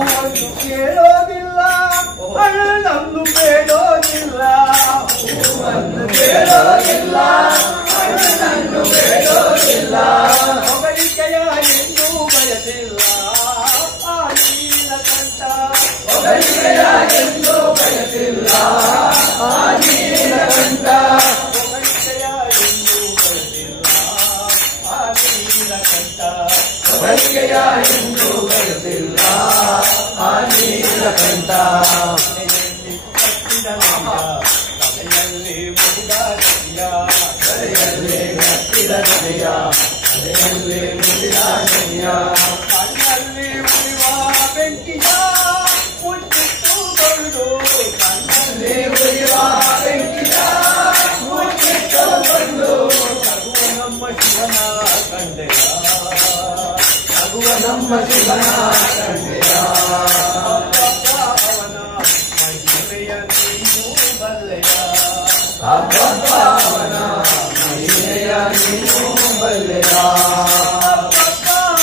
ಹೂವನ್ನು ಕೇಳೋದಿಲ್ಲ ಹಣ್ಣನ್ನು ಬೇಡೋದಿಲ್ಲ ಹೂವನ್ನು ಕೇಳೋದಿಲ್ಲ ಹಣ್ಣನ್ನು ಬೇಡೋದಿಲ್ಲ ಹೊಗಳಿಕೆಯ ಎಂದು ಬಯಸಿಲ್ಲ ಆ ನೀಲಕಂಠ ಹೊಗಳಿಕೆಯ ಎಂದು ಬಯಸಿಲ್ಲ ಆ ನೀಲಕಂಠ ಹೊಗಳಿಕೆಯ ಎಂದು ಬಯಸಿಲ್ಲ ಆ ನೀಲಕಂಠ ಹೊಗಳಿಕೆಯ ಎಂದು ಬಯಸಿಲ್ಲ ಆ ನೀಲಕಂಠ ತಲೆಯಲ್ಲಿ ಮುಗಿದ ಗತಿಯ ತಲೆಯಲ್ಲಿ ಕಟ್ಟಿದ ಗತಿಯ ತಲೆಯಲ್ಲಿ ಮುಗಿದ ಗತಿಯ ಕಣ್ಣಲ್ಲಿ ಉರಿವ ಬೆಂಕಿಯ ಮುಚ್ಚಿಟ್ಟುಕೊಂಡು ಕಣ್ಣಲ್ಲಿ ಉರಿವ ಬೆಂಕಿಯ ಮುಚ್ಚಿಟ್ಟುಕೊಂಡು ನಗುವ ನಮ್ಮ ಶಿವನ ಕಂಡೆಯ ನಗುವ ನಮ್ಮ ಶಿವನ ಕಂಡೆಯ ಅವನ ಮಹಿಮೆಯ ನೀನು ಬಲ್ಲೆಯ ಅವನ ಮಹಿಮೆಯ ನೀನು ಬಲ್ಲೆಯ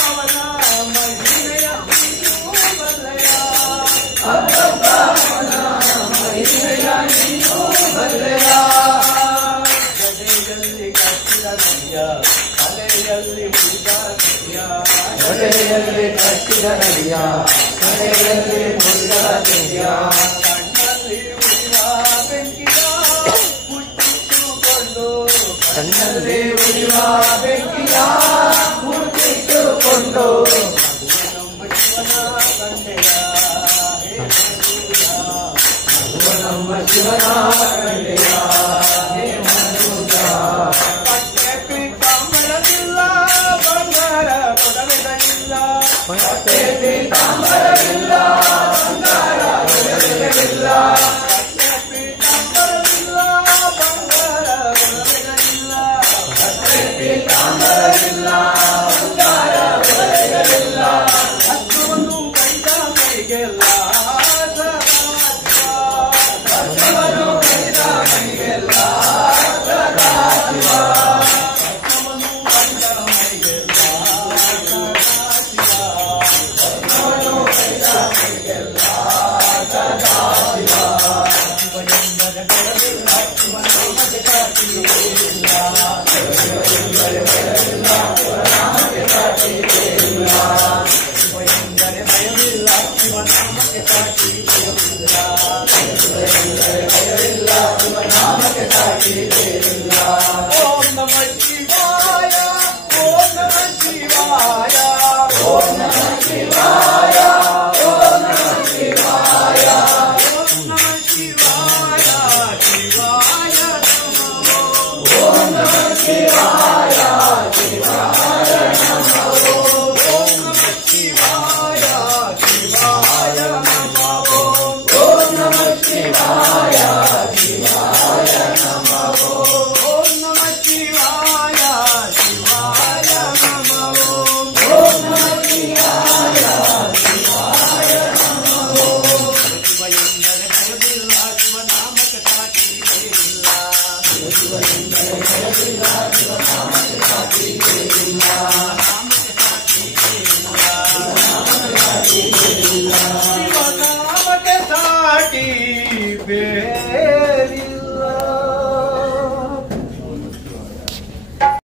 ಅವನ ಮಹಿಮೆಯ ನೀನು ಬಲ್ಲೆಯ ಅವನ ಮಹಿಮೆಯ ನೀನು ಬಲ್ಲೆಯ ಗದೆಯಲ್ಲಿ ಕಟ್ಟಿದ ನದಿಯ ತಲೆಯಲ್ಲಿ ಮುಗಿದ ನದಿಯ ಗದೆಯಲ್ಲಿ ಕಟ್ಟಿದ ನದಿಯ ತಲೆಯಲ್ಲಿ ಮುಗಿದ ನದಿಯ ಕಣ್ಣಲ್ಲಿ ಉರಿವ ಬೆಂಕಿಯ ಮುಚ್ಚಿಟ್ಟುಕೊಂಡು ಕಣ್ಣಲ್ಲಿ ಉರಿವ ಬೆಂಕಿಯ ಮುಚ್ಚಿಟ್ಟುಕೊಂಡು ನಮ್ಮ ಶಿವನ ಕಂಡೆಯ ನಮ್ಮ ಶಿವನ ಕಂಡೆಯ ಹೇ ಮನುಜ ಪಟ್ಟೆ ಪೀತಾಂಬರವಿಲ್ಲ ಬಂಗಾರ ಕೊಡವೆಗಳಿಲ್ಲ ಪಟ್ಟೆ ಪೀತಾಂಬರವಿಲ್ಲ